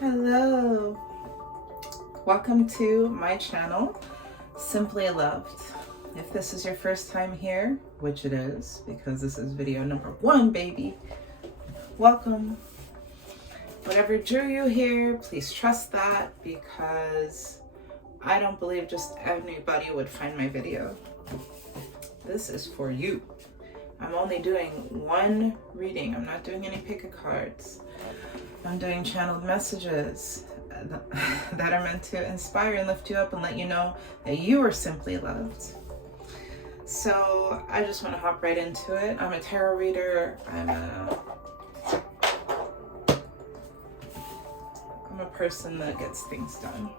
Hello, welcome to my channel, Simply Loved. If this is your first time here, which it is because this is video number 1, baby, welcome. Whatever drew you here, please trust that, because I don't believe just anybody would find my video. This is for you. I'm only doing one reading. I'm not doing any pick-a cards. I'm doing channeled messages that are meant to inspire and lift you up and let you know that you are simply loved. So I just want to hop right into it. I'm a tarot reader. I'm a person that gets things done.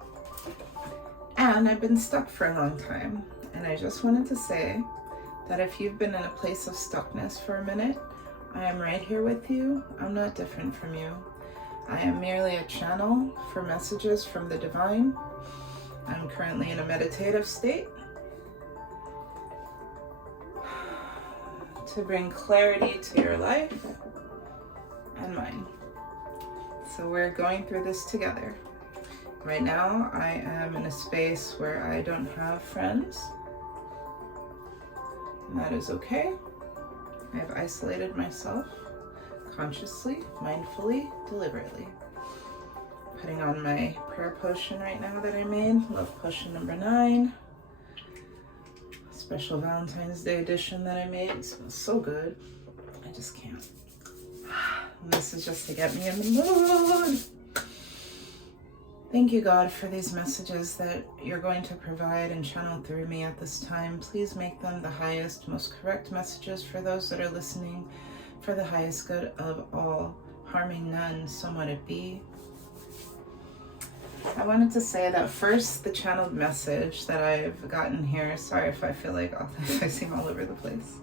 And I've been stuck for a long time. And I just wanted to say that if you've been in a place of stuckness for a minute, I am right here with you. I'm not different from you. I am merely a channel for messages from the divine. I'm currently in a meditative state to bring clarity to your life and mine. So we're going through this together. Right now, I am in a space where I don't have friends. And that is okay. I've isolated myself consciously, mindfully, deliberately. Putting on my prayer potion right now that I made, love potion number 9. Special Valentine's Day edition that I made. It smells so good. I just can't. And this is just to get me in the mood. Thank you, God, for these messages that you're going to provide and channel through me at this time. Please make them the highest, most correct messages for those that are listening, for the highest good of all, harming none, so might it be. I wanted to say that first, the channeled message that I've gotten here, sorry if I feel like I seem all over the place.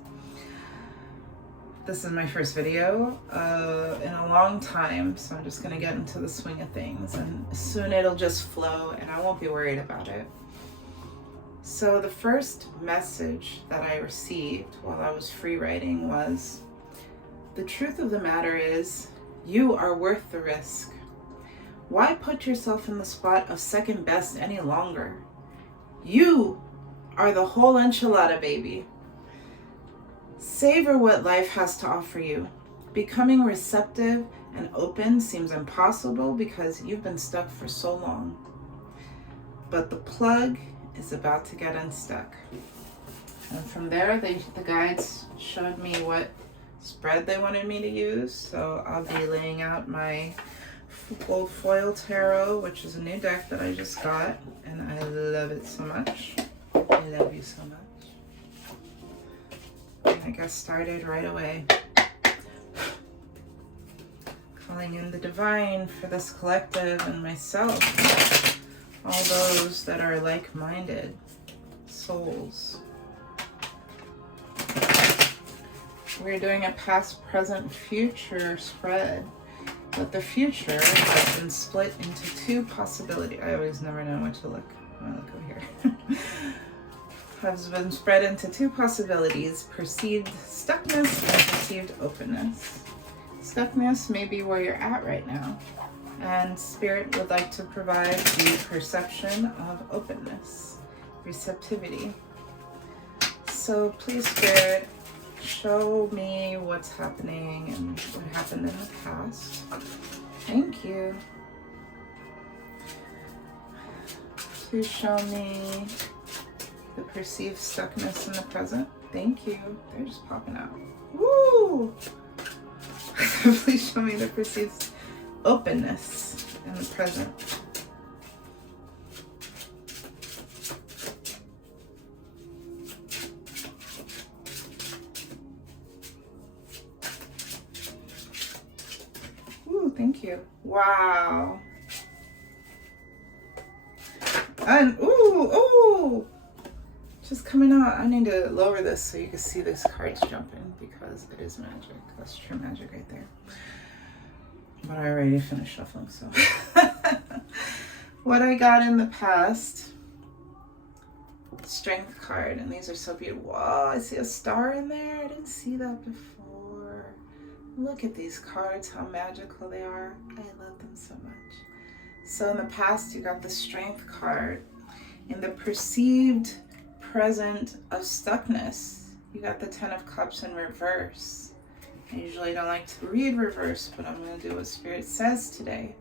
This is my first video in a long time, so I'm just gonna get into the swing of things, and soon it'll just flow and I won't be worried about it. So the first message that I received while I was free writing was, the truth of the matter is, you are worth the risk. Why put yourself in the spot of second best any longer? You are the whole enchilada, baby. Savor what life has to offer you. Becoming receptive and open seems impossible because you've been stuck for so long. But the plug is about to get unstuck. And from there, the guides showed me what spread they wanted me to use. So I'll be laying out my Gold Foil Tarot, which is a new deck that I just got, and I love it so much. I love you so much. I'm gonna get started right away. Calling in the divine for this collective and myself, all those that are like-minded souls. We're doing a past, present, future spread, but the future has been split into 2 possibilities. I always never know what to look. I'm gonna look over here. Has been spread into 2 possibilities: perceived stuckness and perceived openness. Stuckness may be where you're at right now, and Spirit would like to provide the perception of openness, receptivity. So please, Spirit, show me what's happening and what happened in the past. Thank you. Please show me the perceived stuckness in the present. Thank you. They're just popping out. Woo! Please show me the perceived openness in the present. Ooh, thank you. Wow. And ooh. Just coming out. I need to lower this so you can see this card's jumping, because it is magic. That's true magic right there. But I already finished shuffling, so. What I got in the past, Strength card, and these are so beautiful. Wow, I see a star in there. I didn't see that before. Look at these cards, how magical they are. I love them so much. So in the past, you got the Strength card. In the perceived present of stuckness, you got the Ten of Cups in reverse. I usually don't like to read reverse, but I'm going to do what Spirit says today.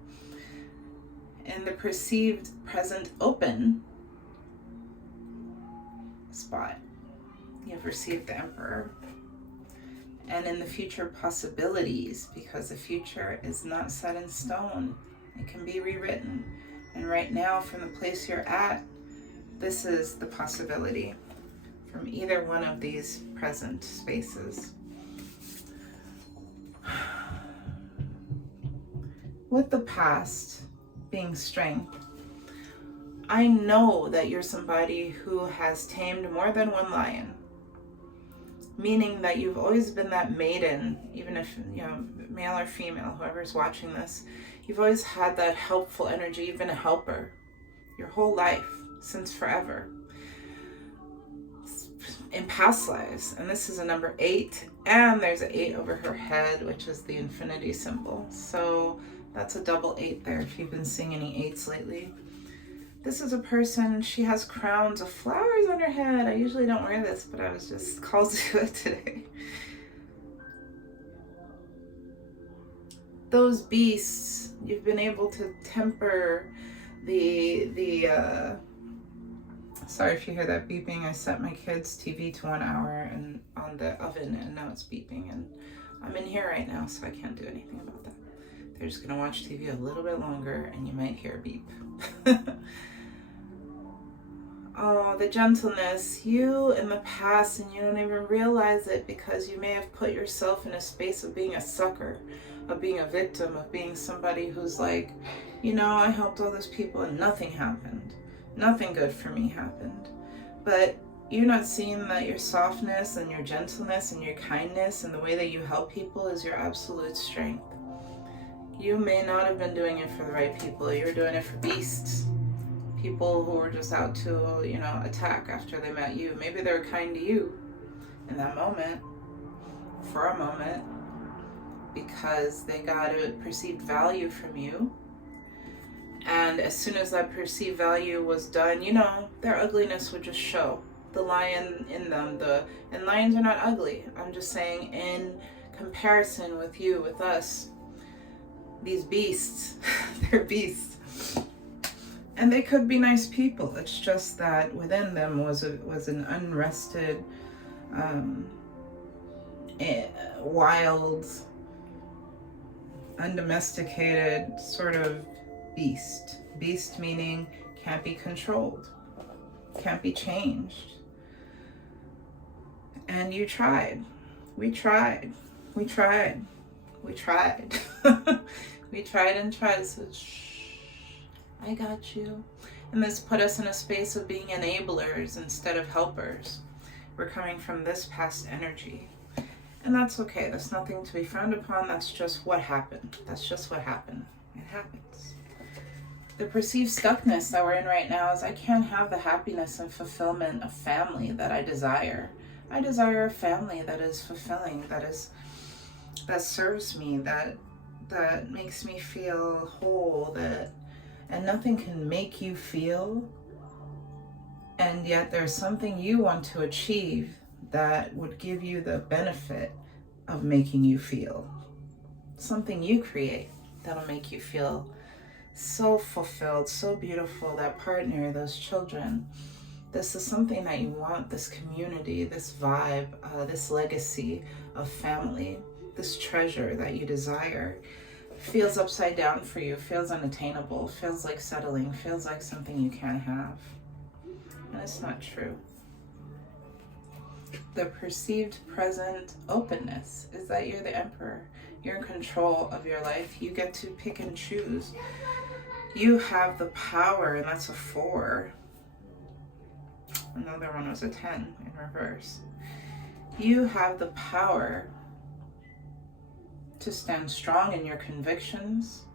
In the perceived present open spot, you've received the Emperor. And in the future possibilities, because the future is not set in stone, it can be rewritten. And right now, from the place you're at, this is the possibility from either one of these present spaces. With the past being strength, I know that you're somebody who has tamed more than one lion. Meaning that you've always been that maiden, even if, male or female, whoever's watching this, you've always had that helpful energy. You've been a helper your whole life, since forever. In past lives, and this is a number 8, and there's an 8 over her head, which is the infinity symbol. So that's a double 8 there if you've been seeing any 8s lately. This is a person, she has crowns of flowers on her head. I usually don't wear this, but I was just called to it today. Those beasts, you've been able to temper sorry if you hear that beeping. I set my kids' TV to 1 hour and on the oven, and now it's beeping, and I'm in here right now, so I can't do anything about that. They're just gonna watch TV a little bit longer, and you might hear a beep. Oh, the gentleness. You in the past, and you don't even realize it because you may have put yourself in a space of being a sucker, of being a victim, of being somebody who's like, I helped all those people and nothing happened. Nothing good for me happened. But you're not seeing that your softness and your gentleness and your kindness and the way that you help people is your absolute strength. You may not have been doing it for the right people. You were doing it for beasts. People who were just out to, attack after they met you. Maybe they were kind to you in that moment, for a moment, because they got a perceived value from you. And as soon as that perceived value was done, their ugliness would just show. The lion in them, and lions are not ugly. I'm just saying in comparison with you, with us, these beasts, they're beasts. And they could be nice people. It's just that within them was an unrested, wild, undomesticated sort of beast. Beast meaning can't be controlled, can't be changed. And you tried. We tried. We tried. We tried. We tried and tried. So I got you. And this put us in a space of being enablers instead of helpers. We're coming from this past energy. And that's okay. That's nothing to be frowned upon. That's just what happened. That's just what happened. It happens. The perceived stuckness that we're in right now is I can't have the happiness and fulfillment of family that I desire. I desire a family that is fulfilling, that serves me, that makes me feel whole, and nothing can make you feel, and yet there's something you want to achieve that would give you the benefit of making you feel. Something you create that'll make you feel so fulfilled, so beautiful, that partner, those children. This is something that you want, this community, this vibe, this legacy of family, this treasure that you desire. Feels upside down for you, feels unattainable, feels like settling, feels like something you can't have. And it's not true. The perceived present openness is that you're the emperor. You're in control of your life. You get to pick and choose. You have the power, and that's a 4. Another one was a 10 in reverse. You have the power to stand strong in your convictions.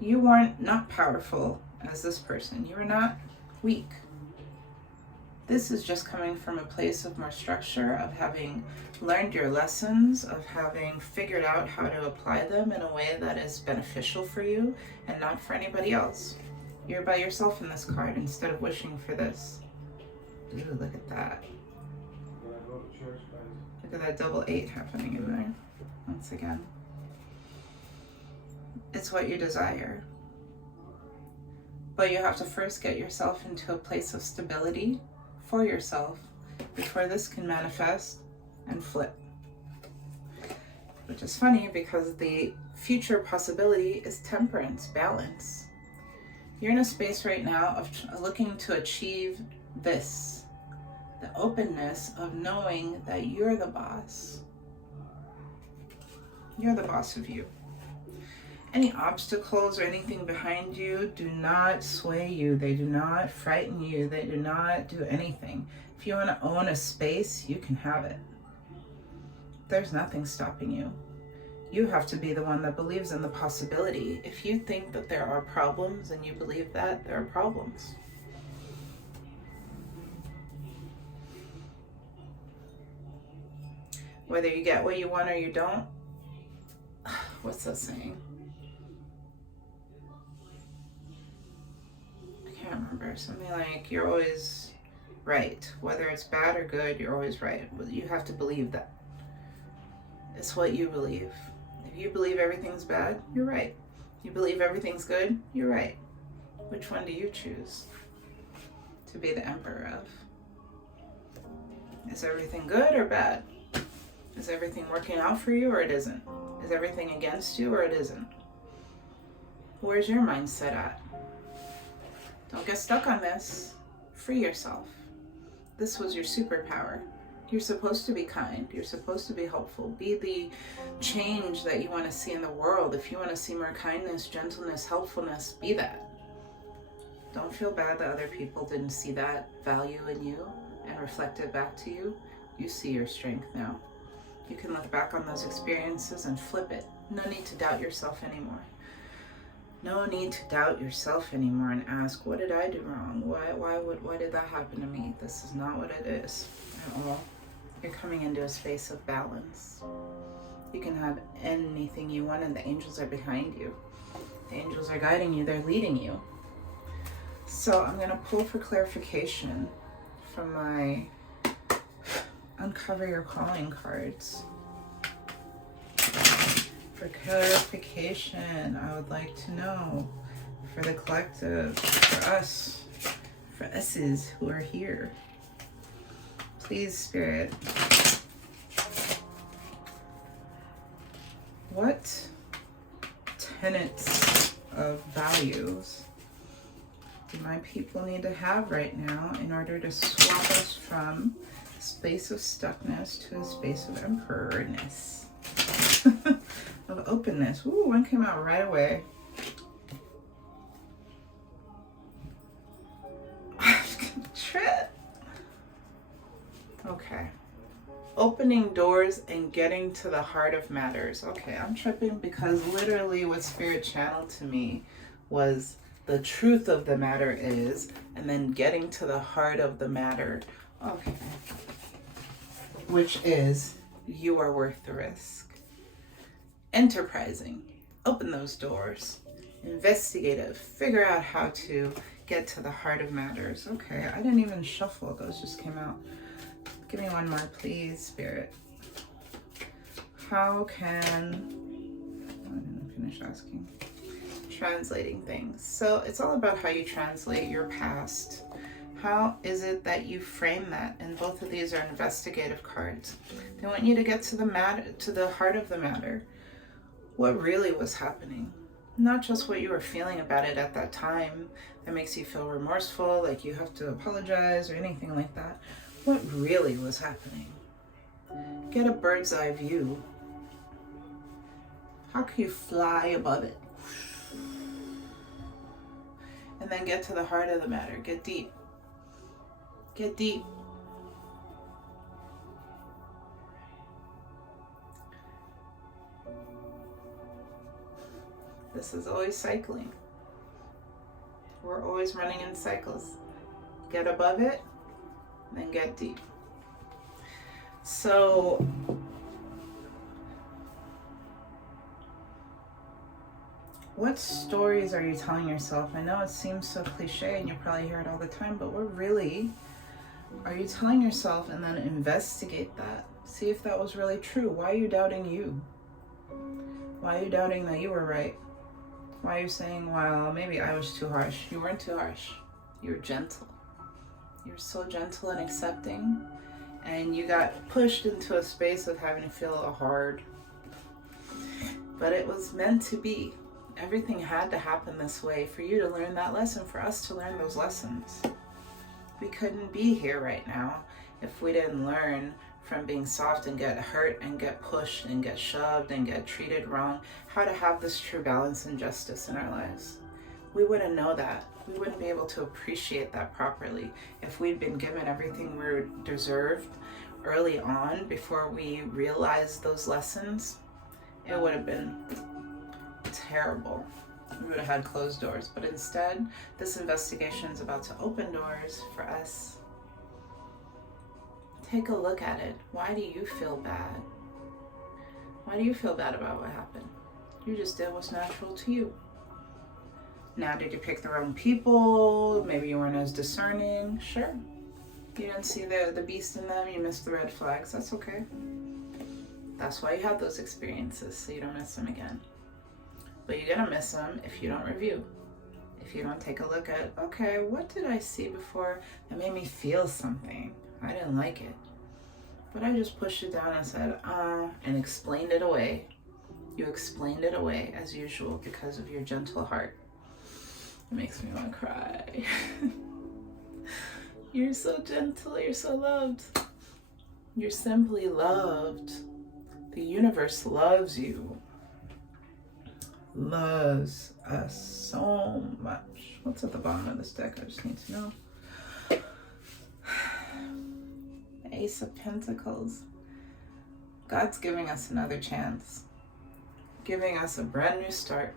You weren't not powerful as this person. You were not weak. This is just coming from a place of more structure, of having learned your lessons, of having figured out how to apply them in a way that is beneficial for you and not for anybody else. You're by yourself in this card instead of wishing for this. Ooh, look at that. Look at that double 8 happening in there. Once again. It's what you desire. But you have to first get yourself into a place of stability for yourself before this can manifest and flip. Which is funny because the future possibility is temperance, balance. You're in a space right now of looking to achieve this, the openness of knowing that you're the boss. You're the boss of you. Any obstacles or anything behind you do not sway you. They do not frighten you. They do not do anything. If you want to own a space, you can have it. There's nothing stopping you. You have to be the one that believes in the possibility. If you think that there are problems and you believe that, there are problems. Whether you get what you want or you don't, what's that saying? I can't remember. Something like, you're always right. Whether it's bad or good, you're always right. You have to believe that. It's what you believe. If you believe everything's bad, you're right. You believe everything's good, you're right. Which one do you choose to be the emperor of? Is everything good or bad? Is everything working out for you or it isn't? Is everything against you or it isn't? Where's your mindset at? Don't get stuck on this. Free yourself. This was your superpower. You're supposed to be kind. You're supposed to be helpful. Be the change that you want to see in the world. If you want to see more kindness, gentleness, helpfulness, be that. Don't feel bad that other people didn't see that value in you and reflect it back to you. You see your strength now. You can look back on those experiences and flip it. No need to doubt yourself anymore. No need to doubt yourself anymore and ask, what did I do wrong? Why did that happen to me? This is not what it is at all. You're coming into a space of balance. You can have anything you want and the angels are behind you. The angels are guiding you, they're leading you. So I'm gonna pull for clarification from my Uncover Your Calling cards. For clarification, I would like to know for the collective, for us, for us's who are here. Please, Spirit, what tenets of values do my people need to have right now in order to swap us from a space of stuckness to a space of emperorness, of openness? Ooh, one came out right away. I'm gonna trip. Okay. Opening doors and getting to the heart of matters. Okay, I'm tripping because literally what Spirit channeled to me was the truth of the matter is, and then getting to the heart of the matter. Okay. Which is, you are worth the risk. Enterprising. Open those doors. Investigative. Figure out how to get to the heart of matters. Okay, I didn't even shuffle. Those just came out. Give me one more, please, Spirit. How can... I didn't finish asking. Translating things. So it's all about how you translate your past. How is it that you frame that? And both of these are investigative cards. They want you to get to the matter, to the heart of the matter. What really was happening? Not just what you were feeling about it at that time that makes you feel remorseful, like you have to apologize or anything like that. What really was happening? Get a bird's eye view. How can you fly above it? And then get to the heart of the matter. Get deep. Get deep. This is always cycling. We're always running in cycles. Get above it then get deep. So what stories are you telling yourself? I know it seems so cliche and you probably hear it all the time, but what really are you telling yourself? And then investigate that. See if that was really true. Why are you doubting you? Why are you doubting that you were right? Why are you saying, well, maybe I was too harsh? You weren't too harsh. You were gentle. You're so gentle and accepting. And you got pushed into a space of having to feel hard. But it was meant to be. Everything had to happen this way for you to learn that lesson, for us to learn those lessons. We couldn't be here right now if we didn't learn from being soft and get hurt and get pushed and get shoved and get treated wrong, how to have this true balance and justice in our lives. We wouldn't know that. We wouldn't be able to appreciate that properly if we'd been given everything we deserved early on before we realized those lessons. It would have been terrible. We would have had closed doors. But instead, this investigation is about to open doors for us. Take a look at it. Why do you feel bad? Why do you feel bad about what happened? You just did what's natural to you. Now, did you pick the wrong people? Maybe you weren't as discerning. Sure. You didn't see the beast in them. You missed the red flags. That's okay. That's why you have those experiences, so you don't miss them again. But you're going to miss them if you don't review. If you don't take a look at, okay, what did I see before that made me feel something? I didn't like it. But I just pushed it down and said, and explained it away. You explained it away as usual because of your gentle heart. It makes me want to cry. You're so gentle. You're so loved. You're simply loved. The universe loves you. Loves us so much. What's at the bottom of this deck? I just need to know. Ace of Pentacles. God's giving us another chance. Giving us a brand new start.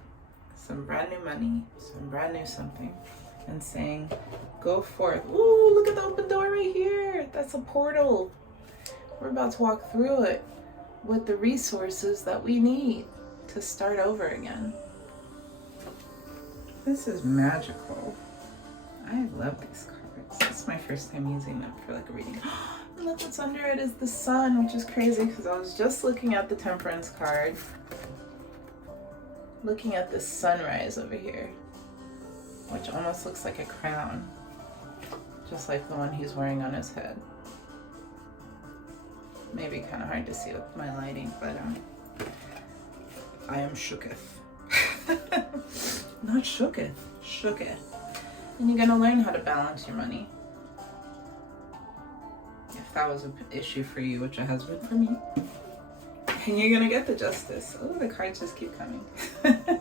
Some brand new money. Some brand new something. And saying, go forth. Ooh, look at the open door right here. That's a portal. We're about to walk through it with the resources that we need to start over again. This is magical. I love these cards. This is my first time using them for like a reading. And look what's under it is the sun, which is crazy because I was just looking at the Temperance card. Looking at this sunrise over here, which almost looks like a crown. Just like the one he's wearing on his head. Maybe kind of hard to see with my lighting, but I am shooketh. Not shooketh, shooketh. And you're gonna learn how to balance your money. If that was an issue for you, which it has been for me. And you're gonna get the Justice. Oh, the cards just keep coming. The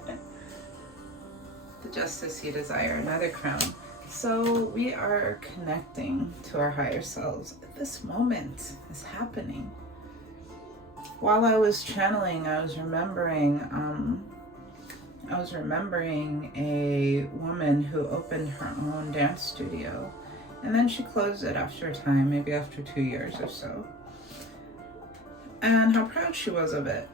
Justice you desire, another crown. So we are connecting to our higher selves. This moment is happening. While I was channeling, I was remembering a woman who opened her own dance studio, and then she closed it after a time, maybe after 2 years or so. And how proud she was of it.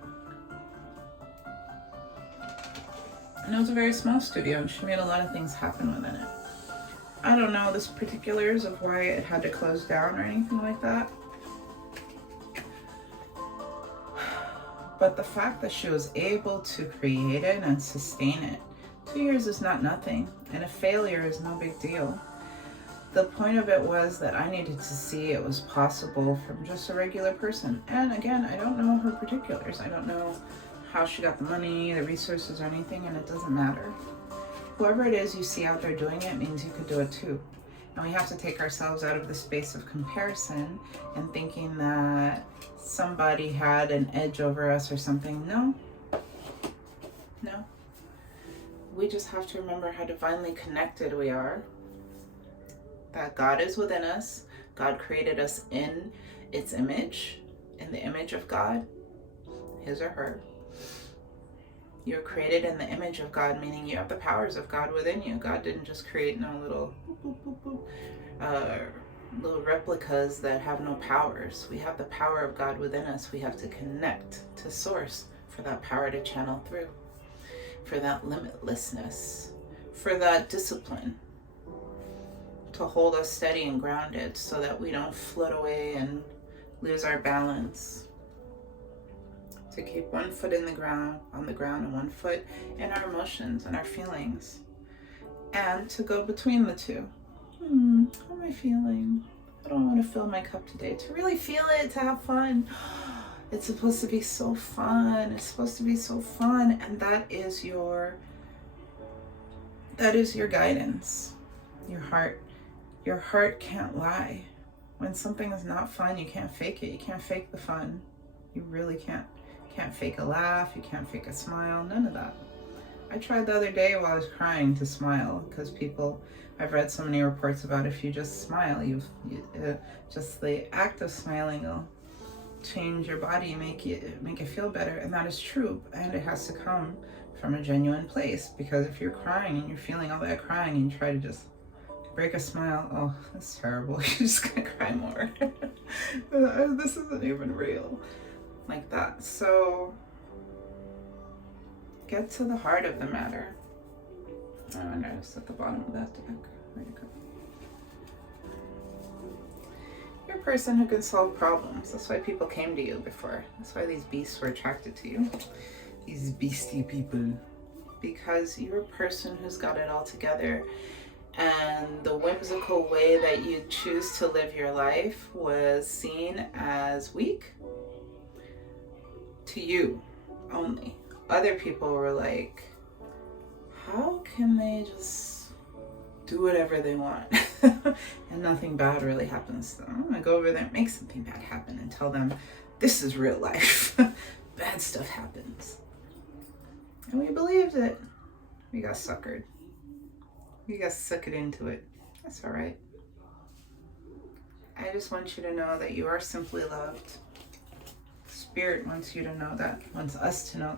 And it was a very small studio, and she made a lot of things happen within it. I don't know the particulars of why it had to close down or anything like that. But the fact that she was able to create it and sustain it, 2 years is not nothing, and a failure is no big deal. The point of it was that I needed to see it was possible from just a regular person. And again, I don't know her particulars. I don't know how she got the money, the resources, or anything, and it doesn't matter. Whoever it is you see out there doing it means you could do it too. And we have to take ourselves out of the space of comparison and thinking that somebody had an edge over us or something. No. No. We just have to remember how divinely connected we are. That God is within us. God created us in its image, in the image of God, his or her. You're created in the image of God, meaning you have the powers of God within you. God didn't just create no little little replicas that have no powers. We have the power of God within us. We have to connect to source for that power to channel through, for that limitlessness, for that discipline to hold us steady and grounded so that we don't float away and lose our balance. To keep one foot on the ground and one foot in our emotions and our feelings. And to go between the two. How am I feeling? I don't want to fill my cup today. To really feel it, to have fun. It's supposed to be so fun. It's supposed to be so fun. And that is your guidance. Your heart. Your heart can't lie. When something is not fun, you can't fake it. You can't fake the fun. You really can't. You can't fake a laugh. You can't fake a smile. None of that. I tried the other day while I was crying to smile, because I've read so many reports about if you just smile, just the act of smiling will change your body, make it feel better. And that is true. And it has to come from a genuine place, because if you're crying and you're feeling all that crying and you try to just break a smile, oh, that's terrible. You're just gonna cry more. This isn't even real. Like that. So get to the heart of the matter. I wonder what's at the bottom of that deck. Where'd it go? You're a person who can solve problems. That's why people came to you before. That's why these beasts were attracted to you. These beastie people. Because you're a person who's got it all together. And the whimsical way that you choose to live your life was seen as weak to you only. Other people were like, how can they just do whatever they want and nothing bad really happens to them? I'm gonna go over there and make something bad happen and tell them this is real life. Bad stuff happens. And we believed it. We got suckered. We got suckered into it. That's all right. I just want you to know that you are simply loved. Spirit wants you to know that, wants us to know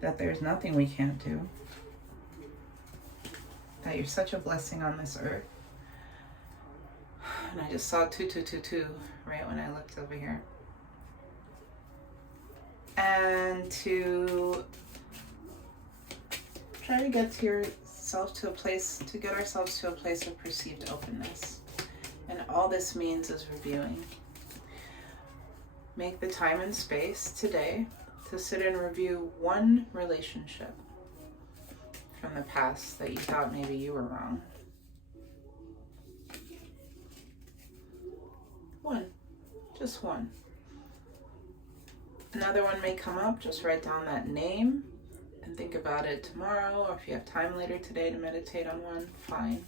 that there's nothing we can't do. That you're such a blessing on this earth. And I just saw 2222 right when I looked over here. And to try to get yourself to a place, to get ourselves to a place of perceived openness. And all this means is reviewing. Make the time and space today to sit and review one relationship from the past that you thought maybe you were wrong. One. Just one. Another one may come up. Just write down that name and think about it tomorrow, or if you have time later today to meditate on one, fine.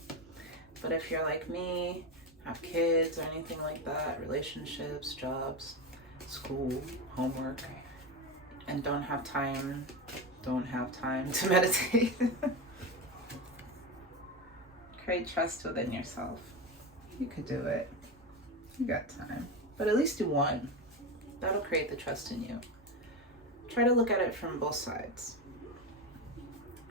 But if you're like me, have kids or anything like that, relationships, jobs, school, homework, and don't have time to meditate. Create trust within yourself. You could do it. You got time. But at least do one. That'll create the trust in you. Try to look at it from both sides.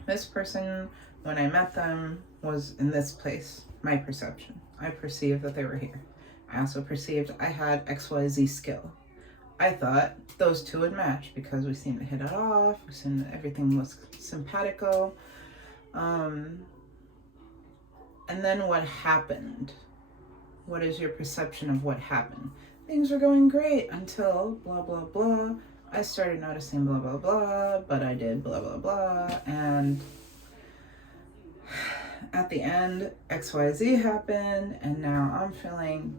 This person, when I met them, was in this place, my perception. I perceived that they were here. I also perceived I had XYZ skill. I thought those two would match because we seemed to hit it off. Everything was simpatico. And then what happened? What is your perception of what happened? Things were going great until blah, blah, blah. I started noticing blah, blah, blah, but I did blah, blah, blah. And at the end, XYZ happened, and now I'm feeling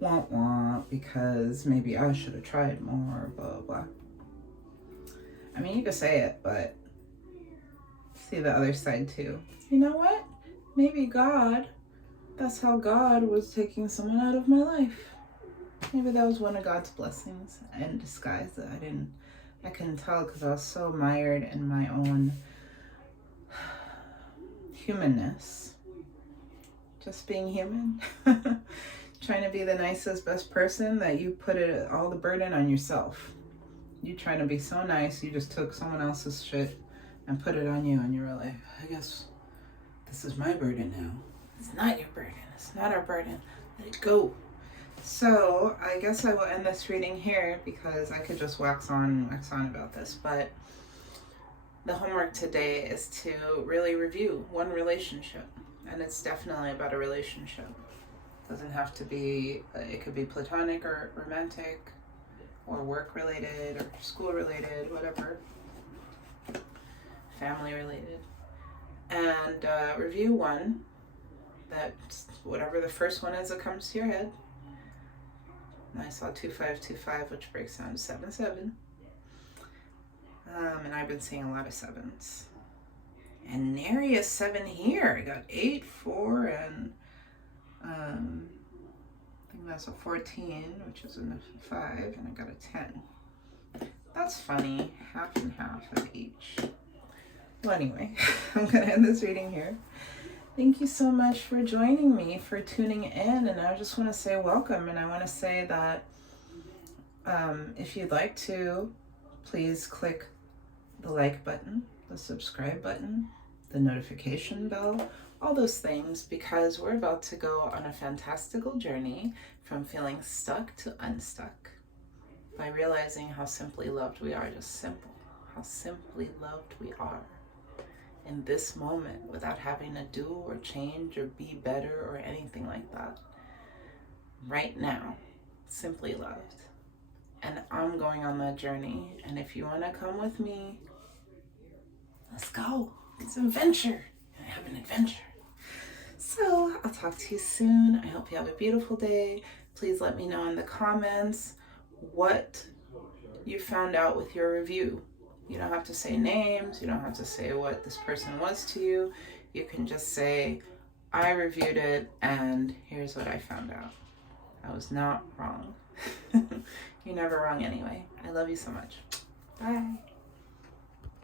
wah, wah, because maybe I should have tried more, blah, blah. I mean, you could say it, but see the other side too. You know what? Maybe God, that's how God was taking someone out of my life. Maybe that was one of God's blessings in disguise that I couldn't tell because I was so mired in my own humanness. Just being human. Trying to be the nicest, best person that you put all the burden on yourself. You trying to be so nice, you just took someone else's shit and put it on you, and you were like, I guess this is my burden now. It's not your burden. It's not our burden. Let it go. So I guess I will end this reading here because I could just wax on about this. But the homework today is to really review one relationship. And it's definitely about a relationship. It doesn't have to be, it could be platonic or romantic or work related or school related, whatever. Family related. And review one that, whatever the first one is that comes to your head. And I saw 2525, which breaks down to 77. And I've been seeing a lot of sevens. And nary a 7 here. I got 8, 4, and I think that's a 14, which is a 5, and I got a 10. That's funny. Half and half of each. Well, anyway, I'm going to end this reading here. Thank you so much for joining me, for tuning in, and I just want to say welcome, and I want to say that if you'd like to, please click the like button, the subscribe button, the notification bell, all those things, because we're about to go on a fantastical journey from feeling stuck to unstuck by realizing how simply loved we are, just simple, how simply loved we are in this moment without having to do or change or be better or anything like that. Right now, simply loved. And I'm going on that journey. And if you want to come with me, let's go. It's an adventure. I have an adventure. So I'll talk to you soon. I hope you have a beautiful day. Please let me know in the comments what you found out with your review. You don't have to say names. You don't have to say what this person was to you. You can just say, I reviewed it and here's what I found out. I was not wrong. You're never wrong anyway. I love you so much. Bye.